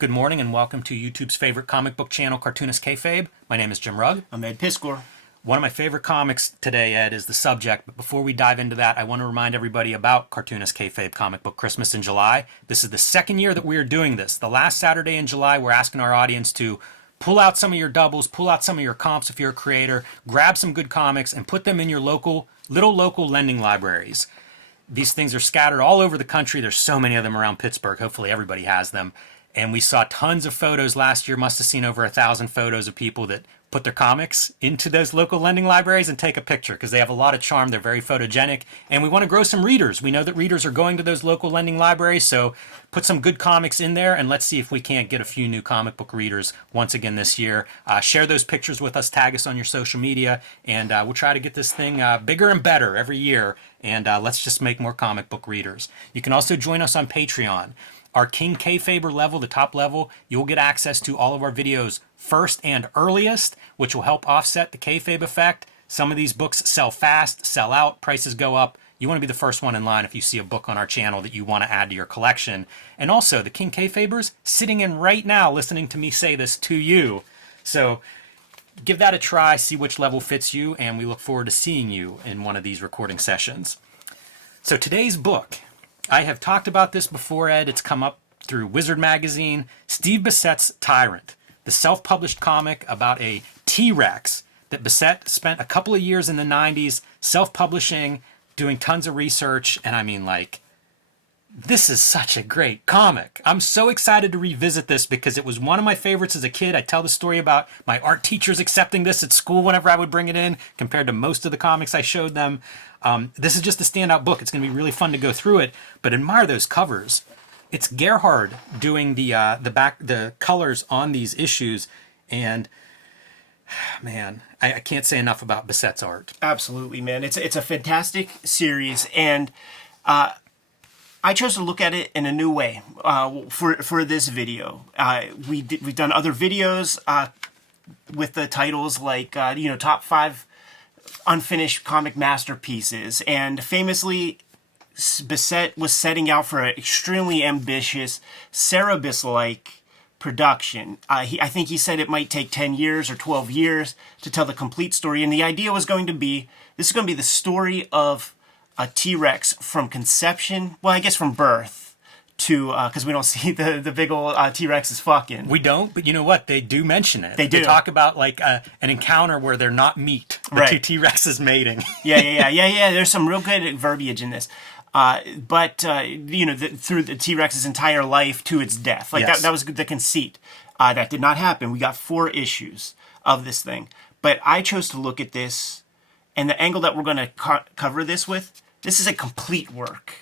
Good morning and welcome to YouTube's favorite comic book channel, Cartoonist Kayfabe. My name is Jim Rugg. I'm Ed Piskor. One of my favorite comics today, Ed, is the subject. But before we dive into that, I want to remind everybody about Cartoonist Kayfabe Comic Book Christmas in July. This is the second year that we are doing this. The last Saturday in July, we're asking our audience to pull out some of your doubles, pull out some of your comps if you're a creator, grab some good comics, and put them in your local lending libraries. These things are scattered all over the country. There's so many of them around Pittsburgh. Hopefully everybody has them. And we saw tons of photos last year. Must have seen over 1,000 photos of people that put their comics into those local lending libraries and take a picture because they have a lot of charm. They're very photogenic. And we want to grow some readers. We know that readers are going to those local lending libraries. So put some good comics in there and let's see if we can't get a few new comic book readers once again this year. Share those pictures with us. Tag us on your social media. And we'll try to get this thing bigger and better every year. And let's just make more comic book readers. You can also join us on Patreon. Our King Kayfaber level, the top level, you'll get access to all of our videos first and earliest, which will help offset the kayfabe effect. Some of these books sell fast, sell out, prices go up. You want to be the first one in line if you see a book on our channel that you want to add to your collection. And also, the King Kayfabers sitting in right now listening to me say this to you. So give that a try, see which level fits you, and we look forward to seeing you in one of these recording sessions. So today's book, I have talked about this before, Ed. It's come up through Wizard Magazine. Steve Bissette's Tyrant, the self-published comic about a T-Rex that Bissette spent a couple of years in the 90s self-publishing, doing tons of research. And I mean, like, this is such a great comic. I'm so excited to revisit this because it was one of my favorites as a kid. I tell the story about my art teachers accepting this at school whenever I would bring it in compared to most of the comics I showed them. This is just a standout book. It's going to be really fun to go through it, but admire those covers. It's Gerhard doing the colors on these issues, and man, I can't say enough about Bissette's art. Absolutely, man. It's a fantastic series, and I chose to look at it in a new way for this video. We've done other videos with the titles like top 5 unfinished comic masterpieces, and famously Bissette was setting out for an extremely ambitious Cerebus-like production. I think he said it might take 10 years or 12 years to tell the complete story, and the idea was going to be, this is going to be the story of a T-Rex from conception, well, I guess from birth, to, because we don't see the big old T-Rexes fucking. We don't, but you know what? They do mention it. They do. They talk about like an encounter where they're not meat. The two T-Rexes mating. Yeah. There's some real good verbiage in this. But through the T-Rex's entire life to its death. Like that was the conceit. That did not happen. We got 4 issues of this thing. But I chose to look at this, and the angle that we're going to cover this with, this is a complete work.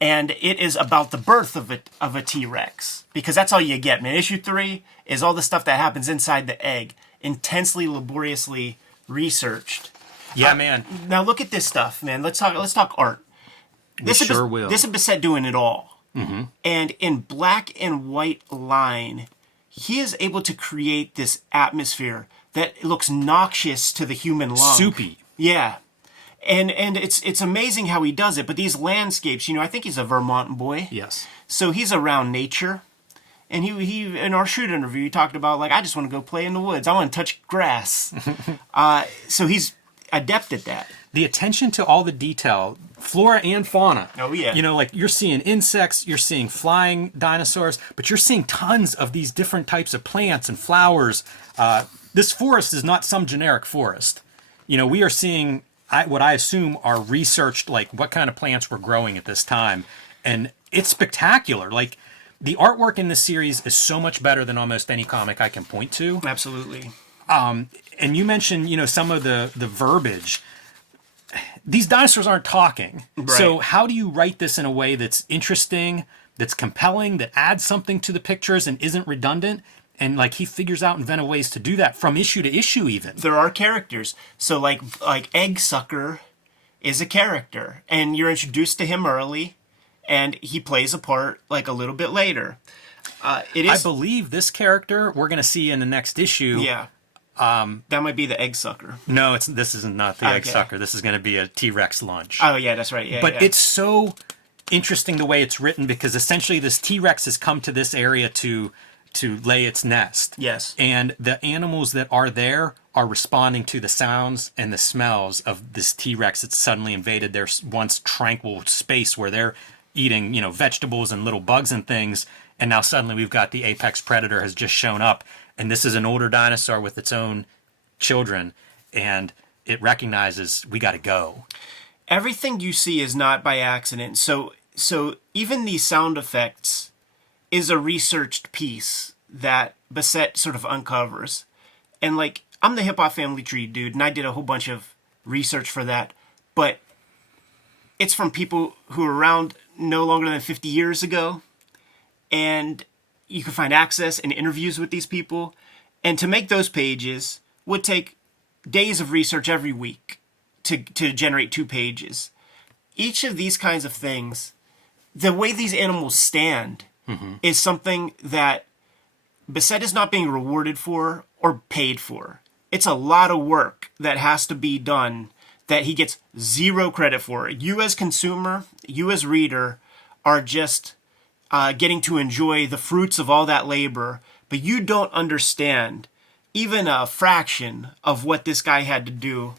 And it is about the birth of a T-Rex. Because that's all you get, man. Issue 3 is all the stuff that happens inside the egg. Intensely, laboriously researched. Yeah, man. Now look at this stuff, man. Let's talk art. This is Bissette doing it all. Mm-hmm. And in black and white line, he is able to create this atmosphere that looks noxious to the human lung. Soupy. Yeah. And it's amazing how he does it. But these landscapes, I think he's a Vermont boy. Yes. So he's around nature. And he in our shoot interview, he talked about, like, I just want to go play in the woods. I want to touch grass. So he's adept at that. The attention to all the detail, flora and fauna. Oh, yeah. Like you're seeing insects, you're seeing flying dinosaurs, but you're seeing tons of these different types of plants and flowers. This forest is not some generic forest. We are seeing what I assume are researched, like what kind of plants were growing at this time. And it's spectacular. Like the artwork in this series is so much better than almost any comic I can point to. Absolutely. And you mentioned, some of the verbiage. These dinosaurs aren't talking. Right. So how do you write this in a way that's interesting, that's compelling, that adds something to the pictures and isn't redundant? And like he figures out inventive ways to do that from issue to issue even. There are characters. So like Egg Sucker is a character. And you're introduced to him early. And he plays a part like a little bit later. I believe this character we're going to see in the next issue. Yeah. That might be the Egg Sucker. No, this is not the Egg Sucker. This is going to be a T-Rex lunch. Oh, yeah, that's right. Yeah, but it's so interesting the way it's written because essentially this T-Rex has come to this area to to lay its nest. Yes. And the animals that are there are responding to the sounds and the smells of this T-Rex that's suddenly invaded their once tranquil space where they're eating, vegetables and little bugs and things. And now suddenly we've got the apex predator has just shown up. And this is an older dinosaur with its own children. And it recognizes we got to go. Everything you see is not by accident. So even these sound effects is a researched piece that Bissette sort of uncovers. And like, I'm the Hip Hop Family Tree dude, and I did a whole bunch of research for that. But it's from people who are around no longer than 50 years ago. And you can find access and interviews with these people. And to make those pages would take days of research every week to generate 2 pages. Each of these kinds of things, the way these animals stand is something that Bissette is not being rewarded for or paid for. It's a lot of work that has to be done that he gets 0 credit for. You as consumer, you as reader, are just getting to enjoy the fruits of all that labor, but you don't understand even a fraction of what this guy had to do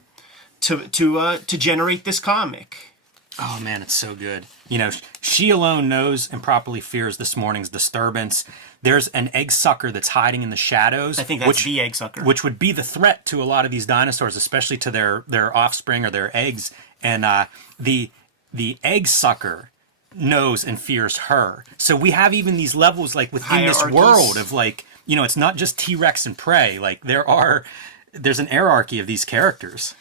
to generate this comic. Oh man, it's so good. She alone knows and properly fears this morning's disturbance. There's an egg sucker that's hiding in the shadows. I think that's the egg sucker. Which would be the threat to a lot of these dinosaurs, especially to their offspring or their eggs. And the egg sucker knows and fears her. So we have even these levels like within this world of like, it's not just T-Rex and prey. Like there's an hierarchy of these characters.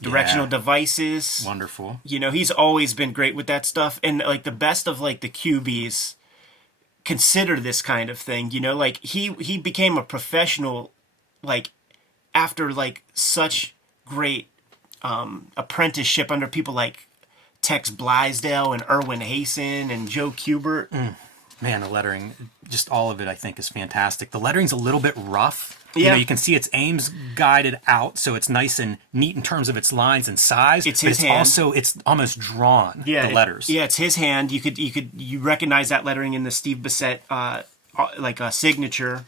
Directional devices. Wonderful. He's always been great with that stuff. And like the best of like the QBs consider this kind of thing. Like he became a professional like after like such great apprenticeship under people like Tex Blaisdell and Erwin Hasen and Joe Kubert. Man, the lettering, just all of it, I think, is fantastic. The lettering's a little bit rough. Yeah. You can see its aim's guided out, so it's nice and neat in terms of its lines and size. It's his hand. Also, it's almost drawn, the letters. It's his hand. You recognize that lettering in the Steve Bissette like a signature.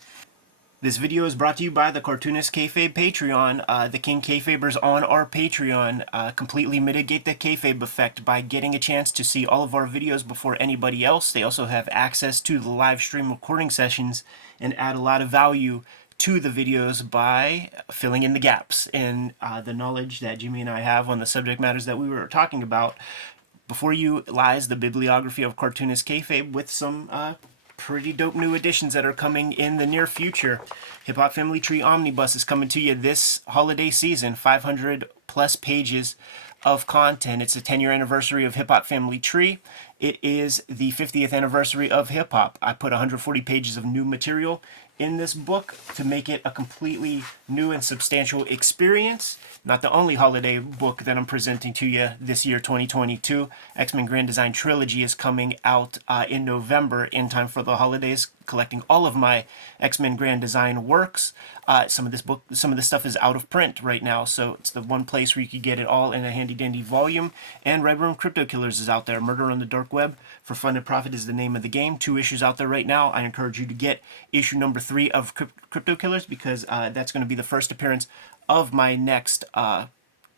This video is brought to you by the Cartoonist Kayfabe Patreon. The King Kayfabers on our Patreon completely mitigate the kayfabe effect by getting a chance to see all of our videos before anybody else. They also have access to the live stream recording sessions and add a lot of value to the videos by filling in the gaps in the knowledge that Jimmy and I have on the subject matters that we were talking about. Before you lies the bibliography of Cartoonist Kayfabe with some pretty dope new additions that are coming in the near future. Hip Hop Family Tree Omnibus is coming to you this holiday season. 500 plus pages of content. It's the 10-year anniversary of Hip Hop Family Tree. It is the 50th anniversary of hip hop. I put 140 pages of new material in this book to make it a completely new and substantial experience. Not the only holiday book that I'm presenting to you this year, 2022. X-Men Grand Design Trilogy is coming out in November in time for the holidays, collecting all of my X-Men Grand Design works. Some of this stuff is out of print right now, so it's the one place where you can get it all in a handy-dandy volume. And Red Room Crypto Killers is out there. Murder on the Dark Web for Fun and Profit is the name of the game. 2 issues out there right now. I encourage you to get issue number 3 of Crypto Killers because that's going to be the first appearance of my next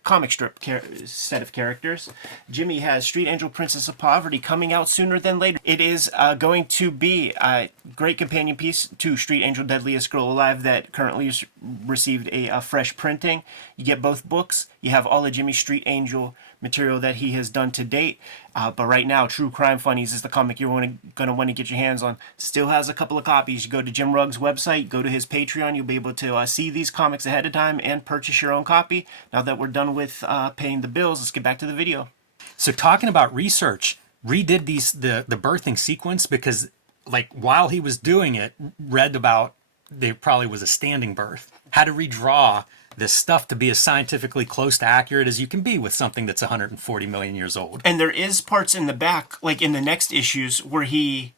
comic strip set of characters. Jimmy has Street Angel Princess of Poverty coming out sooner than later. It is going to be a great companion piece to Street Angel Deadliest Girl Alive that currently has received a fresh printing. You get both books. You have all of Jimmy's Street Angel material that he has done to date. But right now, True Crime Funnies is the comic you're going to want to get your hands on. Still has a couple of copies. You go to Jim Rugg's website, go to his Patreon. You'll be able to see these comics ahead of time and purchase your own copy. Now that we're done with paying the bills, let's get back to the video. So talking about research, redid the birthing sequence because like while he was doing it, read about there probably was a standing birth. Had to redraw this stuff to be as scientifically close to accurate as you can be with something that's 140 million years old. And there is parts in the back, like in the next issues, where he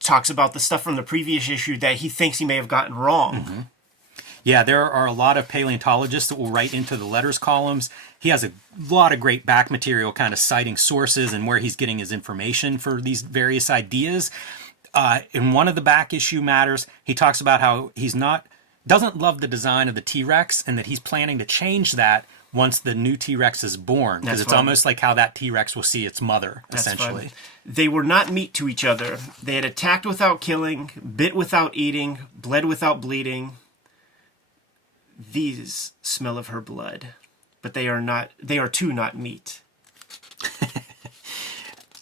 talks about the stuff from the previous issue that he thinks he may have gotten wrong. Mm-hmm. Yeah, there are a lot of paleontologists that will write into the letters columns. He has a lot of great back material kind of citing sources and where he's getting his information for these various ideas. In one of the back issue matters, he talks about how doesn't love the design of the T-Rex, and that he's planning to change that once the new T-Rex is born, because it's almost like how that T-Rex will see its mother, essentially. Fun. They were not meat to each other. They had attacked without killing, bit without eating, bled without bleeding. These smell of her blood, but they are too not meat.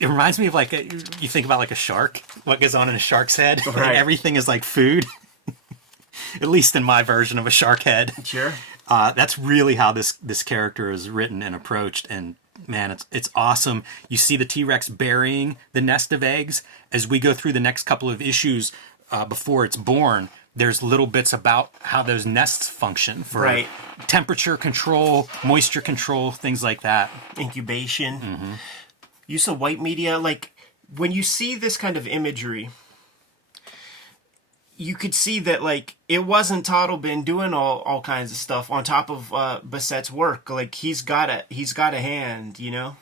It reminds me of you think about like a shark, what goes on in a shark's head, right. and everything is like food. At least in my version of a shark head. Sure. That's really how this character is written and approached, and man, it's awesome. You see the T-Rex burying the nest of eggs. As we go through the next couple of issues before it's born, there's little bits about how those nests function for temperature control, moisture control, things like that. Incubation. Mm-hmm. Use of white media. Like, when you see this kind of imagery, you could see that, like, it wasn't Toddlebin doing all kinds of stuff on top of Bissette's work. Like, he's got a hand, you know?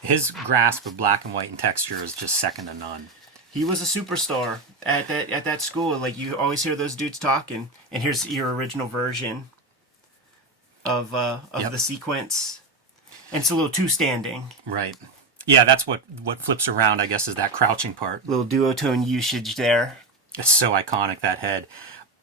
His grasp of black and white and texture is just second to none. He was a superstar at that school. Like, you always hear those dudes talking. And here's your original version of the sequence. And it's a little two-standing. Right. Yeah, that's what flips around, I guess, is that crouching part. Little duotone usage there. It's so iconic, that head.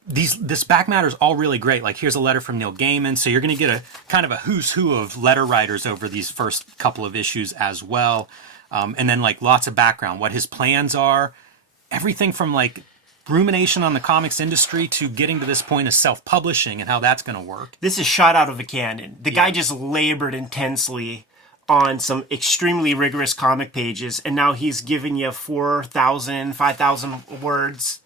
This back matter is all really great. Like, here's a letter from Neil Gaiman, so you're going to get a kind of a who's who of letter writers over these first couple of issues as well. And then, like, lots of background, what his plans are, everything from, like, rumination on the comics industry to getting to this point of self-publishing and how that's going to work. This is shot out of a cannon. The guy just labored intensely on some extremely rigorous comic pages, and now he's giving you 4,000, 5,000 words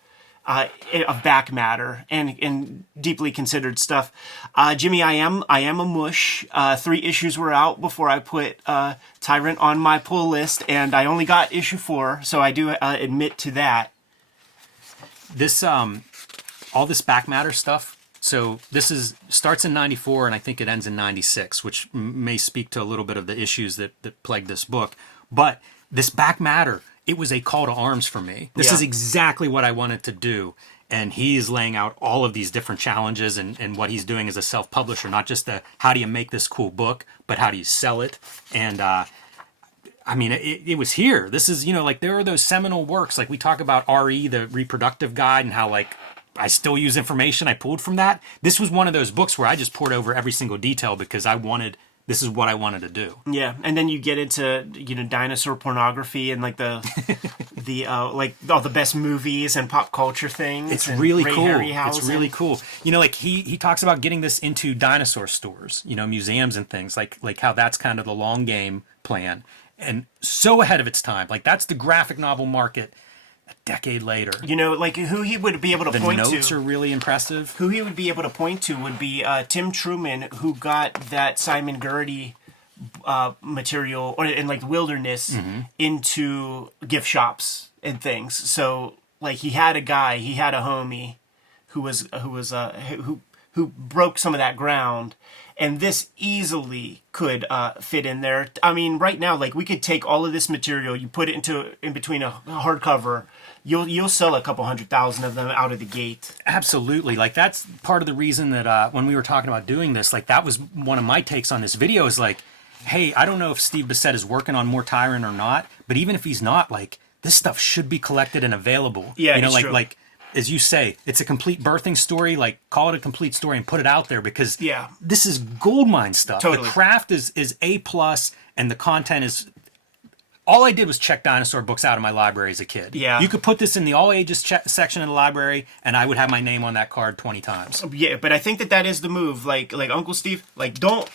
of back matter and deeply considered stuff. Jimmy, I am a mush. 3 issues were out before I put Tyrant on my pull list, and I only got issue 4, so I do admit to that. This all this back matter stuff. So this starts in 94, and I think it ends in 96, which may speak to a little bit of the issues that plagued this book. But this back matter, it was a call to arms for me. This is exactly what I wanted to do. And he is laying out all of these different challenges and what he's doing as a self-publisher, not just how do you make this cool book, but how do you sell it? And I mean, it was here. This is, like, there are those seminal works. Like, we talk about R.E., the reproductive guide, and how, like, I still use information I pulled from that. This was one of those books where I just poured over every single detail because this is what I wanted to do. Yeah, and then you get into, dinosaur pornography and, like, the like all the best movies and pop culture things. It's really cool. It's really cool. Like, he talks about getting this into dinosaur stores, museums and things, like how that's kind of the long game plan. And so ahead of its time. Like, that's the graphic novel market a decade later. Like, who he would be able to point to. The notes are really impressive. Who he would be able to point to would be Tim Truman, who got that Simon Gertie material, in, like, Wilderness, into gift shops and things. So, like, he had a homie who broke some of that ground. And this easily could fit in there. I mean, right now, like, we could take all of this material, you put it in between a hardcover, you'll sell a couple 100,000 of them out of the gate. Absolutely. Like, that's part of the reason that when we were talking about doing this, like, that was one of my takes on this video is like, hey, I don't know if Steve Bissette is working on more Tyrant or not, but even if he's not, like, this stuff should be collected and available. Yeah, it's true. Like, as you say, it's a complete birthing story. Like, call it a complete story and put it out there because this is goldmine stuff. Totally. The craft is A+, and the content is... All I did was check dinosaur books out of my library as a kid. Yeah. You could put this in the all ages section in the library, and I would have my name on that card 20 times. Yeah, but I think that is the move. Like Uncle Steve, like, don't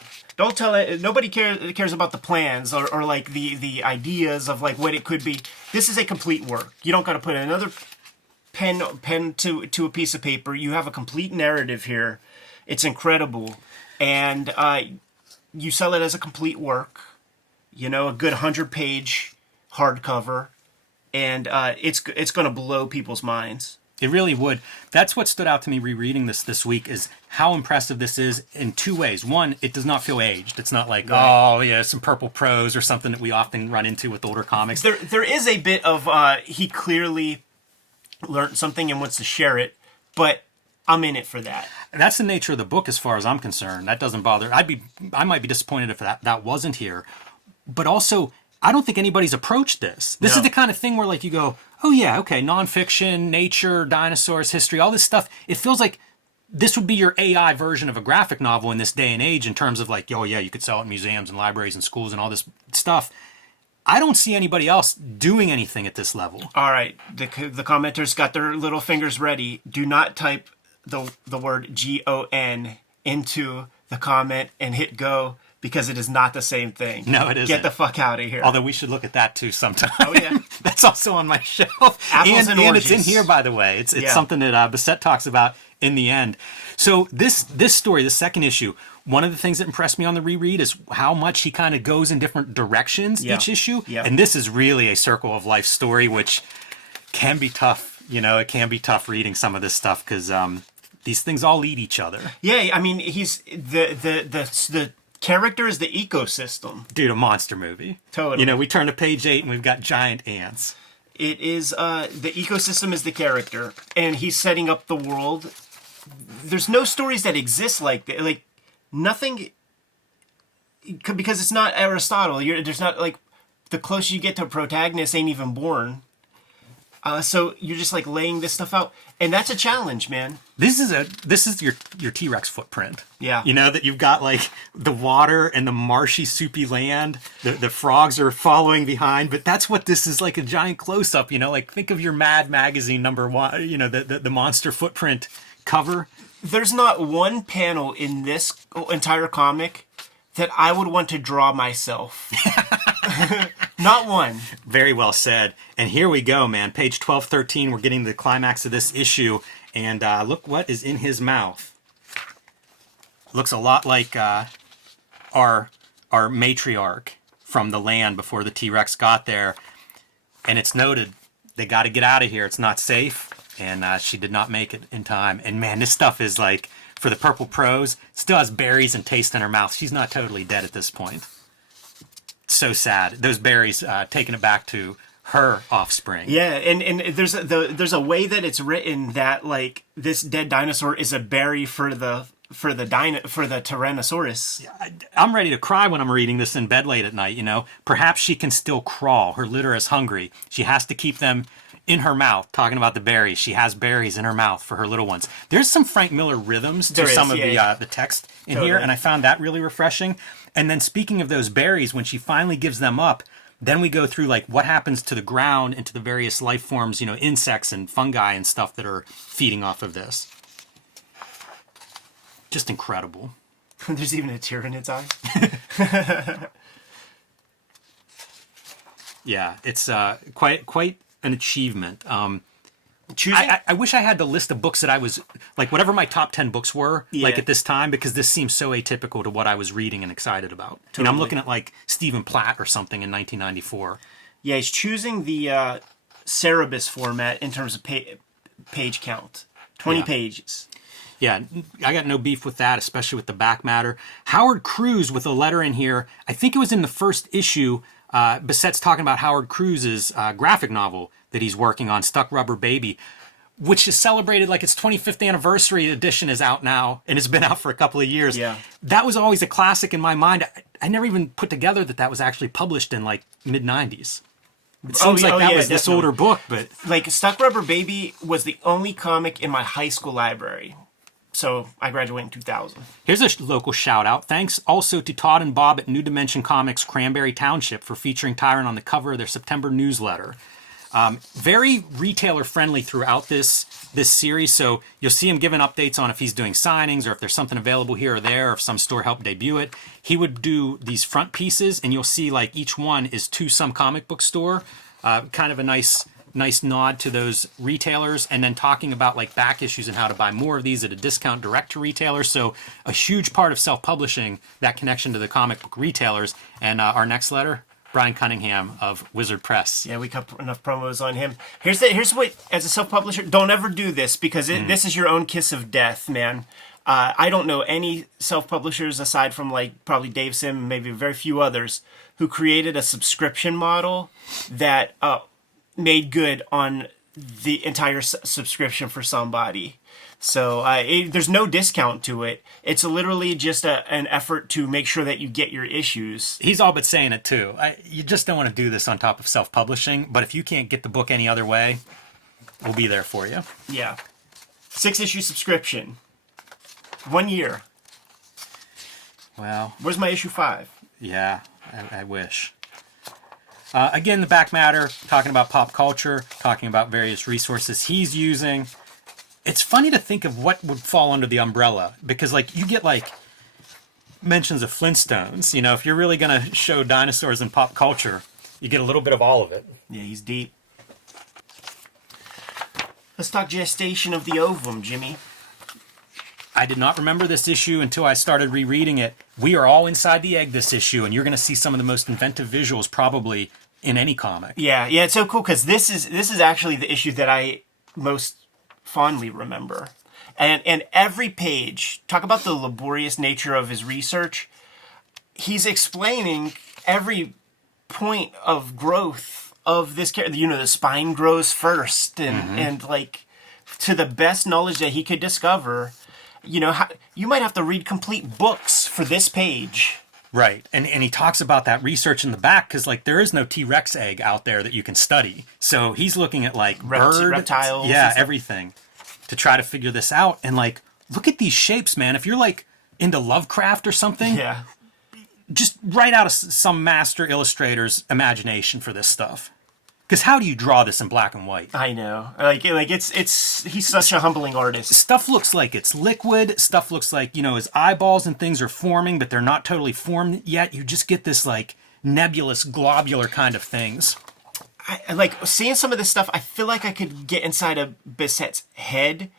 tell it. Nobody cares about the plans or like the ideas of, like, what it could be. This is a complete work. You don't got to put another pen to a piece of paper. You have a complete narrative here. It's incredible, and you sell it as a complete work. A good 100-page hardcover, and it's going to blow people's minds. It really would. That's what stood out to me rereading this week is how impressive this is in 2 ways. One, it does not feel aged. It's not like, oh yeah, some purple prose or something that we often run into with older comics. There is a bit of he clearly learned something and wants to share it, but I'm in it for that. That's the nature of the book as far as I'm concerned. That doesn't bother. I might be disappointed if that wasn't here. But also, I don't think anybody's approached this. This is the kind of thing where like you go, oh yeah, okay, nonfiction, nature, dinosaurs, history, all this stuff. It feels like this would be your AI version of a graphic novel in this day and age in terms of like, oh yeah, you could sell it in museums and libraries and schools and all this stuff. I don't see anybody else doing anything at this level. All right, the commenters got their little fingers ready. Do not type the word GON into the comment and hit go, because it is not the same thing. No, it isn't. Get the fuck out of here. Although we should look at that too sometime. Oh, yeah. That's also on my shelf. Apples and it's in oranges. here, by the way. It's something that Bissette talks about in the end. So this story, the second issue, one of the things that impressed me on the reread is how much he kind of goes in different directions each issue. Yeah. And this is really a circle of life story, which can be tough. You know, it can be tough reading some of this stuff because these things all eat each other. Yeah, I mean, he's the character is the ecosystem. Dude, a monster movie. Totally. You know, we turn to page 8 and we've got giant ants. It is, the ecosystem is the character, and he's setting up the world. There's no stories that exist like that. Like, nothing, because it's not Aristotle. There's not, like, the closer you get to a protagonist ain't even born. So you're just like laying this stuff out, and that's a challenge, man. This is your T-Rex footprint. Yeah. You know that you've got like the water and the marshy, soupy land. The frogs are following behind, but that's what this is, like a giant close-up. You know, like think of your Mad Magazine #1. You know, the monster footprint cover. There's not one panel in this entire comic that I would want to draw myself. Not one. Very well said. And here we go, man. Page 1213. We're getting the climax of this issue. And look what is in his mouth. Looks a lot like our matriarch from the land before the T-Rex got there. And it's noted, they got to get out of here. It's not safe. And she did not make it in time. And man, this stuff is like, for the purple prose, still has berries and taste in her mouth. She's not totally dead at this point. So sad. Those berries taking it back to her offspring. Yeah, and there's a way that it's written that like this dead dinosaur is a berry for the Tyrannosaurus. I'm ready to cry when I'm reading this in bed late at night, you know. Perhaps she can still crawl. Her litter is hungry. She has to keep them in her mouth. Talking about the berries, she has berries in her mouth for her little ones. There's some Frank Miller rhythms to some of the text in here, and I found that really refreshing. And then speaking of those berries, when she finally gives them up, then we go through like what happens to the ground and to the various life forms, you know, insects and fungi and stuff that are feeding off of this. Just incredible. There's even a tear in its eye. Yeah, it's quite an achievement. Choosing? I wish I had the list of books that I was, like whatever my top 10 books were, like at this time, because this seems so atypical to what I was reading and excited about. Totally. And I'm looking at like Stephen Platt or something in 1994. Yeah, he's choosing the Cerebus format in terms of page count. 20 pages. Yeah, I got no beef with that, especially with the back matter. Howard Cruz with a letter in here. I think it was in the first issue. Bissette's talking about Howard Cruz's graphic novel that he's working on, Stuck Rubber Baby, which is celebrated like its 25th anniversary edition is out now, and it's been out for a couple of years. Yeah. That was always a classic in my mind. I never even put together that was actually published in like mid-90s. It seems like that was this older book, but... Like, Stuck Rubber Baby was the only comic in my high school library. So I graduated in 2000. Here's a local shout out. Thanks also to Todd and Bob at New Dimension Comics Cranberry Township for featuring Tyrant on the cover of their September newsletter. Very retailer friendly throughout this series, so you'll see him giving updates on if he's doing signings or if there's something available here or there, or if some store helped debut it. He would do these front pieces, and you'll see like each one is to some comic book store. Kind of a nice nod to those retailers, and then talking about like back issues and how to buy more of these at a discount direct to retailers. So a huge part of self-publishing, that connection to the comic book retailers. And our next letter, Brian Cunningham of Wizard Press. Yeah, we got enough promos on him. Here's what, as a self-publisher, don't ever do this, because this is your own kiss of death, man. I don't know any self-publishers aside from like probably Dave Sim, maybe very few others, who created a subscription model that made good on the entire subscription for somebody. So there's no discount to it. It's literally just an effort to make sure that you get your issues. He's all but saying it too. You just don't want to do this on top of self-publishing, but if you can't get the book any other way, we'll be there for you. Yeah. 6-issue subscription. 1 year. Well, Where's my issue 5? yeah, I wish. Again, the back matter, talking about pop culture, talking about various resources he's using. It's funny to think of what would fall under the umbrella, because like you get like mentions of Flintstones. You know, if you're really going to show dinosaurs in pop culture, you get a little bit of all of it. Yeah, he's deep. Let's talk gestation of the ovum, Jimmy. I did not remember this issue until I started rereading it. We are all inside the egg this issue, and you're going to see some of the most inventive visuals probably in any comic. Yeah, it's so cool because this is actually the issue that I most fondly remember. And every page, talk about the laborious nature of his research. He's explaining every point of growth of this character. You know, the spine grows first, and like to the best knowledge that he could discover. You know, you might have to read complete books for this page. Right. And he talks about that research in the back because, like, there is no T-Rex egg out there that you can study. So he's looking at, like, reptiles. Yeah, everything to try to figure this out. And, like, look at these shapes, man. If you're, like, into Lovecraft or something, Yeah. just write out some master illustrator's imagination for this stuff. Because how do you draw this in black and white? I know. Like it's he's such a humbling artist. Stuff looks like it's liquid. Stuff looks like, you know, his eyeballs and things are forming, but they're not totally formed yet. You just get this, like, nebulous, globular kind of things. I like seeing some of this stuff. I feel like I could get inside of Bissette's head,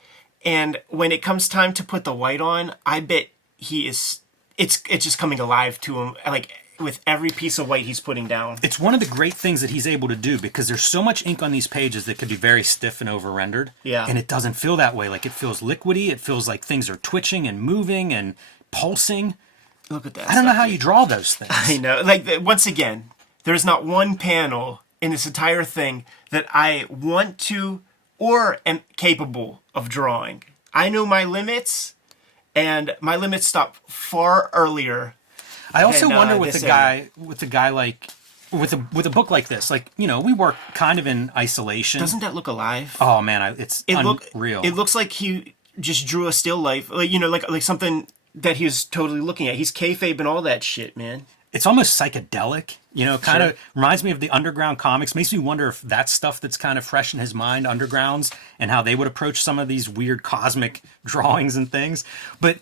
and when it comes time to put the white on, I bet he is. It's just coming alive to him, like with every piece of white he's putting down. It's one of the great things that he's able to do because there's so much ink on these pages that could be very stiff and over-rendered. Yeah. And it doesn't feel that way. Like, it feels liquidy. It feels like things are twitching and moving and pulsing. Look at that. I don't know how you draw those things. I know. Like, once again, there's not one panel in this entire thing that I want to or am capable of drawing. I know my limits, and my limits stop far earlier. I also than, wonder with this a guy like with a book like this, like, you know, we work kind of in isolation. Doesn't that look alive? Oh man, it's unreal. It looks like he just drew a still life, like, you know, like something that he was totally looking at. He's kayfabe and all that shit, man. It's almost psychedelic, you know, kind of reminds me of the underground comics. Makes me wonder if that's stuff that's kind of fresh in his mind, undergrounds, and how they would approach some of these weird cosmic drawings and things. But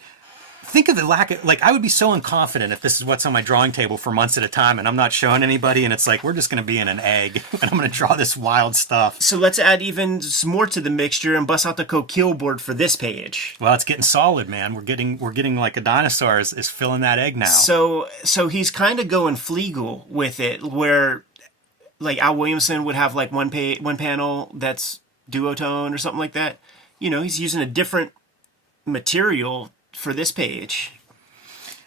think of the lack of, like, I would be so unconfident if this is what's on my drawing table for months at a time and I'm not showing anybody, and it's like, we're just going to be in an egg and I'm going to draw this wild stuff. So let's add even some more to the mixture and bust out the coquille board for this page. Well, it's getting solid, man. We're getting like a dinosaur is filling that egg now. So he's kind of going Fleagle with it, where like Al Williamson would have like one panel that's duotone or something like that. You know, he's using a different material for this page.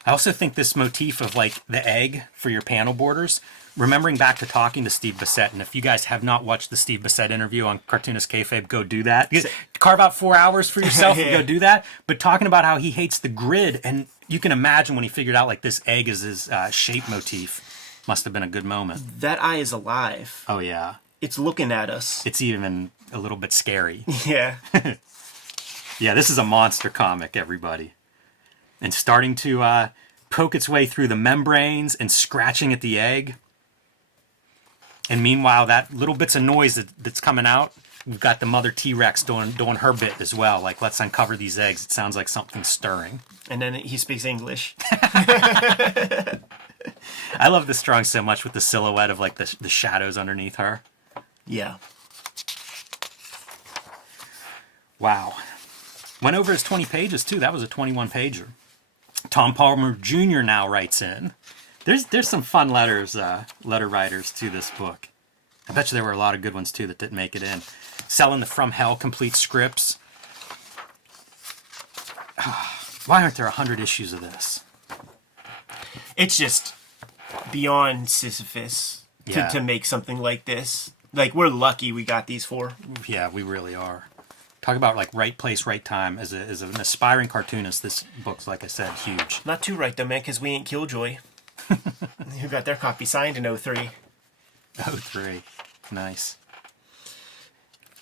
I also think this motif of, like, the egg for your panel borders, remembering back to talking to Steve Bissette, and if you guys have not watched the Steve Bissette interview on Cartoonist Kayfabe, go do that. Carve out 4 hours for yourself and go do that. But talking about how he hates the grid, and you can imagine when he figured out, like, this egg is his shape motif. Must have been a good moment. That eye is alive. Oh, yeah. It's looking at us. It's even a little bit scary. Yeah. Yeah, this is a monster comic, everybody. And starting to poke its way through the membranes and scratching at the egg. And meanwhile, that little bits of noise that's coming out, we've got the mother T-Rex doing her bit as well. Like, let's uncover these eggs. It sounds like something's stirring. And then he speaks English. I love this drawing so much with the silhouette of, like, the shadows underneath her. Yeah. Wow. Went over his 20 pages, too. That was a 21-pager. Tom Palmer Jr. now writes in. There's some fun letter writers to this book. I bet you there were a lot of good ones, too, that didn't make it in. Selling the From Hell complete scripts. Why aren't there 100 issues of this? It's just beyond Sisyphus Yeah. to make something like this. Like, we're lucky we got these 4. Yeah, we really are. Talk about like right place, right time. As an aspiring cartoonist, this book's, like I said, huge. Not too right, though, man, because we ain't Killjoy. Who got their copy signed in 03. Oh, 3. Nice.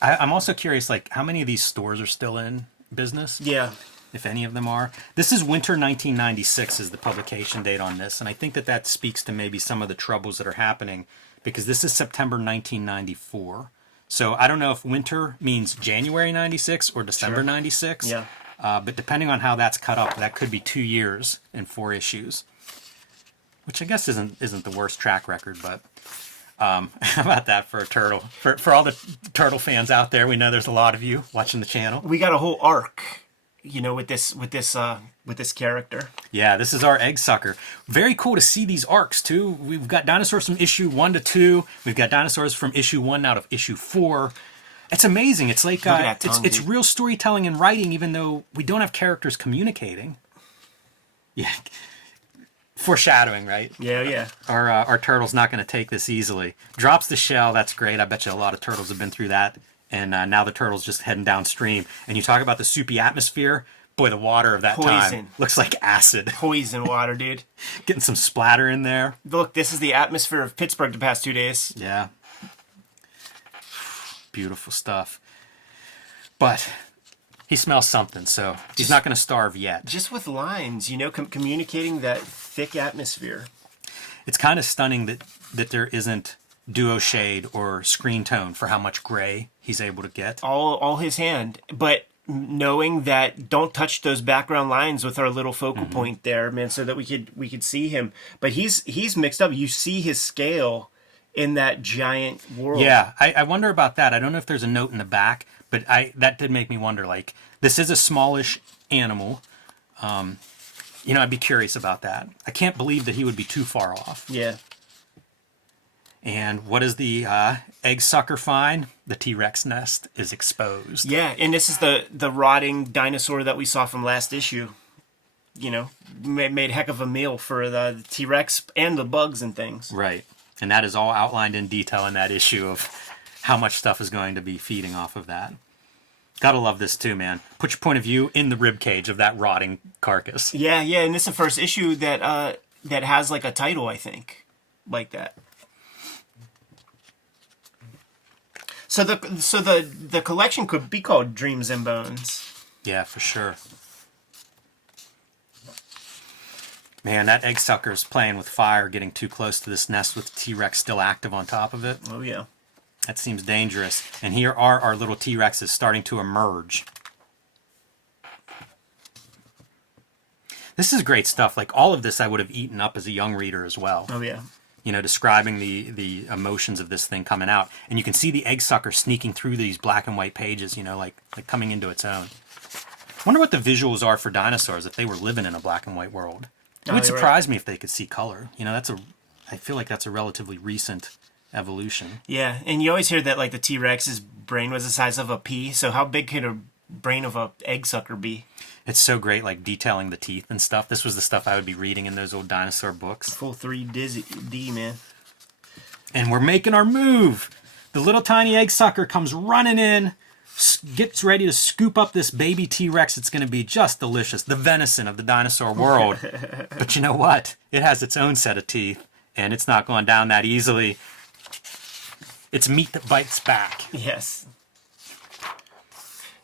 I'm also curious, like, how many of these stores are still in business? Yeah. If any of them are. This is winter 1996 is the publication date on this, and I think that speaks to maybe some of the troubles that are happening, because this is September 1994. So I don't know if winter means January 96 or December 96. Yeah. But depending on how that's cut up, that could be 2 years and 4 issues, which I guess isn't the worst track record, but how about that for a turtle? For all the turtle fans out there, we know there's a lot of you watching the channel. We got a whole arc, with this character. Yeah, this is our egg sucker. Very cool to see these arcs too. We've got dinosaurs from issue 1 to 2. We've got dinosaurs from issue 1 now to issue 4. It's amazing. It's like it's real storytelling and writing, even though we don't have characters communicating. Yeah, foreshadowing, right? Yeah. Our turtle's not going to take this easily. Drops the shell. That's great. I bet you a lot of turtles have been through that. And now the turtle's just heading downstream. And you talk about the soupy atmosphere. Boy, the water of that time looks like acid. Poison water, dude. Getting some splatter in there. Look, this is the atmosphere of Pittsburgh the past 2 days. Yeah. Beautiful stuff. But he smells something, so he's not going to starve yet. Just with lines, communicating that thick atmosphere. It's kind of stunning that there isn't duo shade or screen tone for how much gray he's able to get. All his hand, but knowing that don't touch those background lines with our little focal point there, man, so that we could see him. But he's mixed up. You see his scale in that giant world. Yeah, I wonder about that. I don't know if there's a note in the back, but that did make me wonder. Like, this is a smallish animal. I'd be curious about that. I can't believe that he would be too far off. Yeah. And what does the egg sucker find? The T-Rex nest is exposed. Yeah, and this is the rotting dinosaur that we saw from last issue. Made a heck of a meal for the T-Rex and the bugs and things. Right. And that is all outlined in detail in that issue of how much stuff is going to be feeding off of that. Gotta love this too, man. Put your point of view in the rib cage of that rotting carcass. Yeah, and this is the first issue that has like a title, I think, like that. So the collection could be called Dreams and Bones. Yeah, for sure. Man, that egg sucker's playing with fire, getting too close to this nest with the T-Rex still active on top of it. Oh, yeah. That seems dangerous. And here are our little T-Rexes starting to emerge. This is great stuff. Like, all of this I would have eaten up as a young reader as well. Oh, yeah. Describing the emotions of this thing coming out. And you can see the egg sucker sneaking through these black and white pages, like coming into its own. I wonder what the visuals are for dinosaurs if they were living in a black and white world. It would surprise me if they could see color. I feel like that's a relatively recent evolution. Yeah, and you always hear that like the T-Rex's brain was the size of a pea. So how big could a brain of a egg sucker be? It's so great, like detailing the teeth and stuff. This was the stuff I would be reading in those old dinosaur books. Full 3D, man. And we're making our move. The little tiny egg sucker comes running in, gets ready to scoop up this baby T-Rex. It's going to be just delicious. The venison of the dinosaur world. But you know what? It has its own set of teeth, and it's not going down that easily. It's meat that bites back. Yes.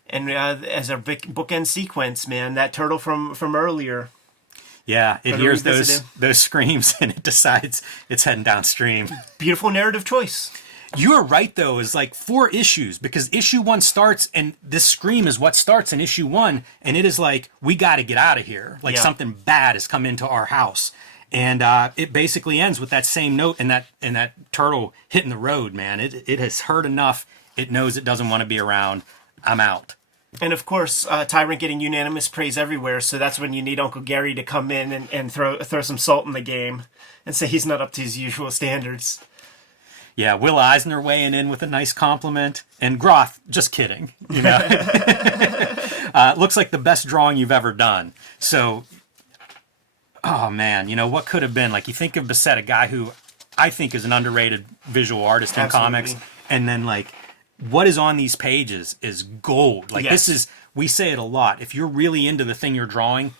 And as our bookend sequence, man, that turtle from earlier. Yeah, it hears those screams, and it decides it's heading downstream. Beautiful narrative choice. You are right, though, is like 4 issues, because issue 1 starts, and this scream is what starts in issue 1, and it is like, we got to get out of here. Like something bad has come into our house. And it basically ends with that same note and that turtle hitting the road, man. It has heard enough. It knows it doesn't want to be around. I'm out. And of course, Tyrant getting unanimous praise everywhere, so that's when you need Uncle Gary to come in and throw some salt in the game and say he's not up to his usual standards. Yeah, Will Eisner weighing in with a nice compliment. And Groth, just kidding. Looks like the best drawing you've ever done. So, oh man, what could have been? Like, you think of Bissette, a guy who I think is an underrated visual artist in comics. And then like what is on these pages is gold. Like Yes. this is, we say it a lot. If you're really into the thing you're drawing,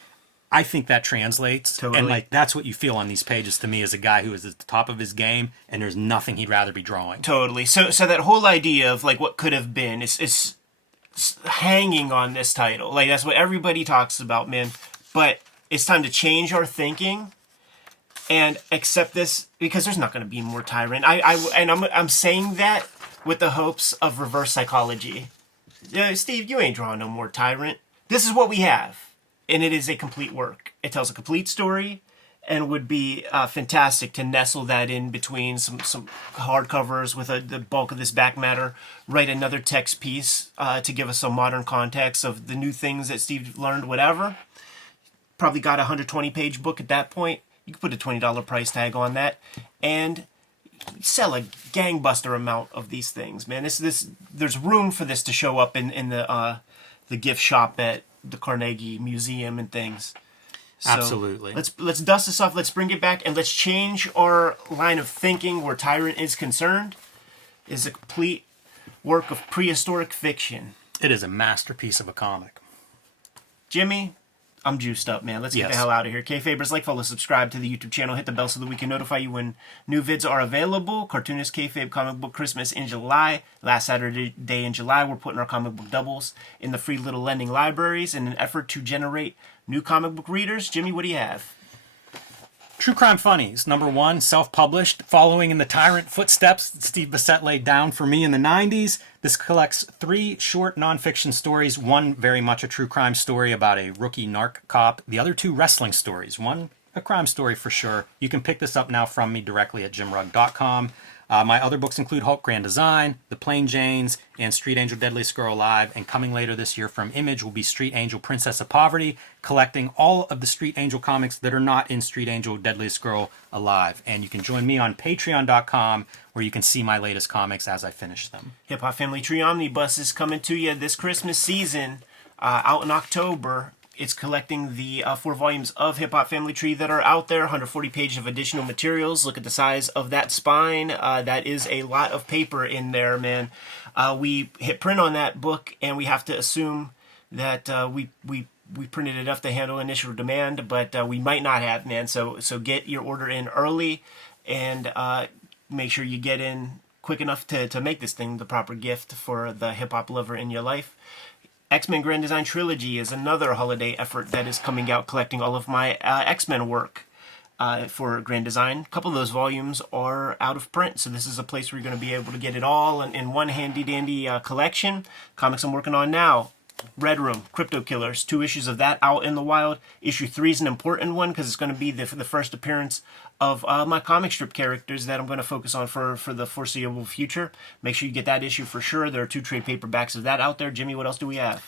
I think that translates. Totally. And like that's what you feel on these pages to me as a guy who is at the top of his game and there's nothing he'd rather be drawing. Totally. So that whole idea of like what could have been is hanging on this title. Like that's what everybody talks about, man. But it's time to change our thinking and accept this, because there's not going to be more Tyrant. I'm saying that with the hopes of reverse psychology. Yeah, Steve, you ain't drawing no more Tyrant. This is what we have, and it is a complete work. It tells a complete story, and would be fantastic to nestle that in between some hardcovers with the bulk of this back matter. Write another text piece to give us some modern context of the new things that Steve learned, whatever. Probably got a 120-page book at that point. You could put a $20 price tag on that, and sell a gangbuster amount of these things, man. There's room for this to show up in the gift shop at the Carnegie Museum and things. So Absolutely. Let's dust this off. Let's bring it back, and let's change our line of thinking where Tyrant is concerned. Is a complete work of prehistoric fiction. It is a masterpiece of a comic. Jimmy, I'm juiced up, man. Let's get Yes. the hell out of here. Kayfabers, like, follow, subscribe to the YouTube channel. Hit the bell so that we can notify you when new vids are available. Cartoonist Kayfabe Comic Book Christmas in July. Last Saturday in July, we're putting our comic book doubles in the free little lending libraries in an effort to generate new comic book readers. Jimmy, what do you have? True Crime Funnies, #1, self-published, following in the Tyrant footsteps that Steve Bissette laid down for me in the 90s. This collects 3 short nonfiction stories, one very much a true crime story about a rookie narc cop, the other 2 wrestling stories, one a crime story for sure. You can pick this up now from me directly at jimrugg.com. My other books include Hulk Grand Design, The Plain Janes, and Street Angel Deadliest Girl Alive. And coming later this year from Image will be Street Angel Princess of Poverty, collecting all of the Street Angel comics that are not in Street Angel Deadliest Girl Alive. And you can join me on patreon.com, where you can see my latest comics as I finish them. Hip Hop Family Tree Omnibus is coming to you this Christmas season, out in October. It's collecting the 4 volumes of Hip Hop Family Tree that are out there, 140 pages of additional materials. Look at the size of that spine. That is a lot of paper in there, man. We hit print on that book, and we have to assume that we printed enough to handle initial demand, but we might not have, man. So get your order in early, and make sure you get in quick enough to make this thing the proper gift for the hip-hop lover in your life. X-Men Grand Design Trilogy is another holiday effort that is coming out, collecting all of my X-Men work for Grand Design. A couple of those volumes are out of print, so this is a place where you're going to be able to get it all in one handy-dandy collection. Comics I'm working on now: Red Room, Crypto Killers, 2 issues of that out in the wild. Issue 3 is an important one because it's going to be the first appearance of my comic strip characters that I'm going to focus on for the foreseeable future. Make sure you get that issue for sure. There are 2 trade paperbacks of that out there. Jimmy, what else do we have?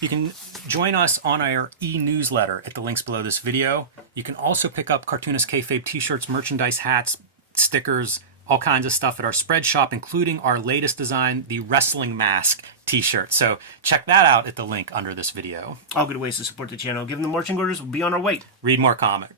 You can join us on our e-newsletter at the links below this video. You can also pick up Cartoonist Kayfabe t-shirts, merchandise, hats, stickers, all kinds of stuff at our spread shop, including our latest design, the Wrestling Mask t-shirt. So check that out at the link under this video. All good ways to support the channel. Give them the marching orders. We'll be on our way. Read more comics.